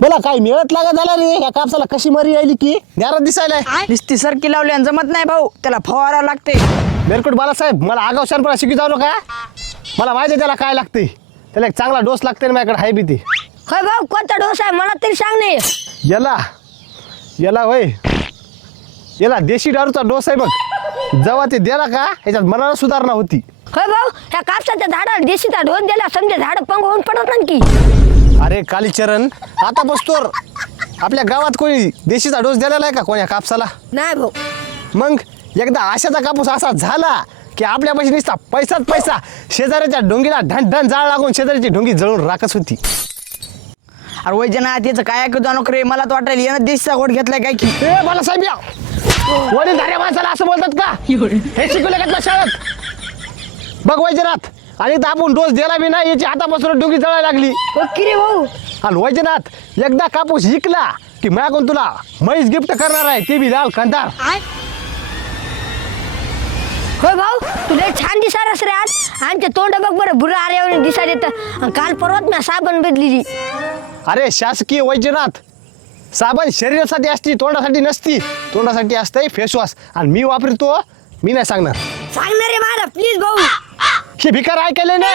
बोला काय मिळत लागा झाला रे या कापसाला कशी मरी आली की ज्ञानात दिसायला नुसती सरकी लावली आणि जमत नाही भाऊ, त्याला फवारावं लागते. मेरकुट बालासाहेब मला आगाव शानपणा शिकू जाऊ नका. मला माहिती आहे त्याला काय लागते. त्याला एक चांगला डोस लागते ना माझ्याकडे हाय बी ते. होय भाऊ कोणता डोस आहे मला तरी सांग नाही. याला होय याला देशी दारूचा डोस आहे बघ. जेव्हा ते दिला का ह्याच्यात मनाला सुधारणा होती. होय भाऊ ह्या कापसाच्या झाडाला देशीचा डोस दिला समजे झाड पंग होऊन पडत नाही की. अरे कालीचरण आता बसतोर आपल्या गावात कोणी देशीचा डोस दिलेला आहे का कोण्या कापसाला? नाही भाऊ. मग एकदा आशाचा कापूस असा झाला की आपल्या पैसे निसता पैसाच पैसा. शेजाऱ्याच्या ढोंगीला ढण ढण जाळ लागून शेजाऱ्याची ढोंगी जळून राखच होती. अरे वैजनाथ याचं काय ऐकू जाणू रे, मला तर वाटायला यानं देशीचा गोट घेतलाय काय की. ए बालासाहेब या वडील धाऱ्या माणसाला असं बोलतात का? हे शिकवलं का तुला शाळेत? बघ वैजनाथ आणि आपण डोस दिला बी नाही याची हातापासून डोंगी जळायला लागली. ओके रे भाऊ. आणि वैजनाथ एकदा कापूस विकला की मागून तुला म्हैस गिफ्ट करणार आहे ते बी लाल कंदार. होय भाऊ तुला छान दिसायलास रे आज. आणि ते तोंड बघ बरं बुरा आल्यावर दिसायला येतं. काल परवाच मी साबण बदलेली. अरे शासकीय वैजनाथ साबण शरीरासाठी असती तोंडासाठी नसती. तोंडासाठी असतंय फेसवॉश आणि मी वापरतो. मी नाही सांगणार. सांगणार रे मला प्लीज भाऊ. हे भिकार ऐकले ना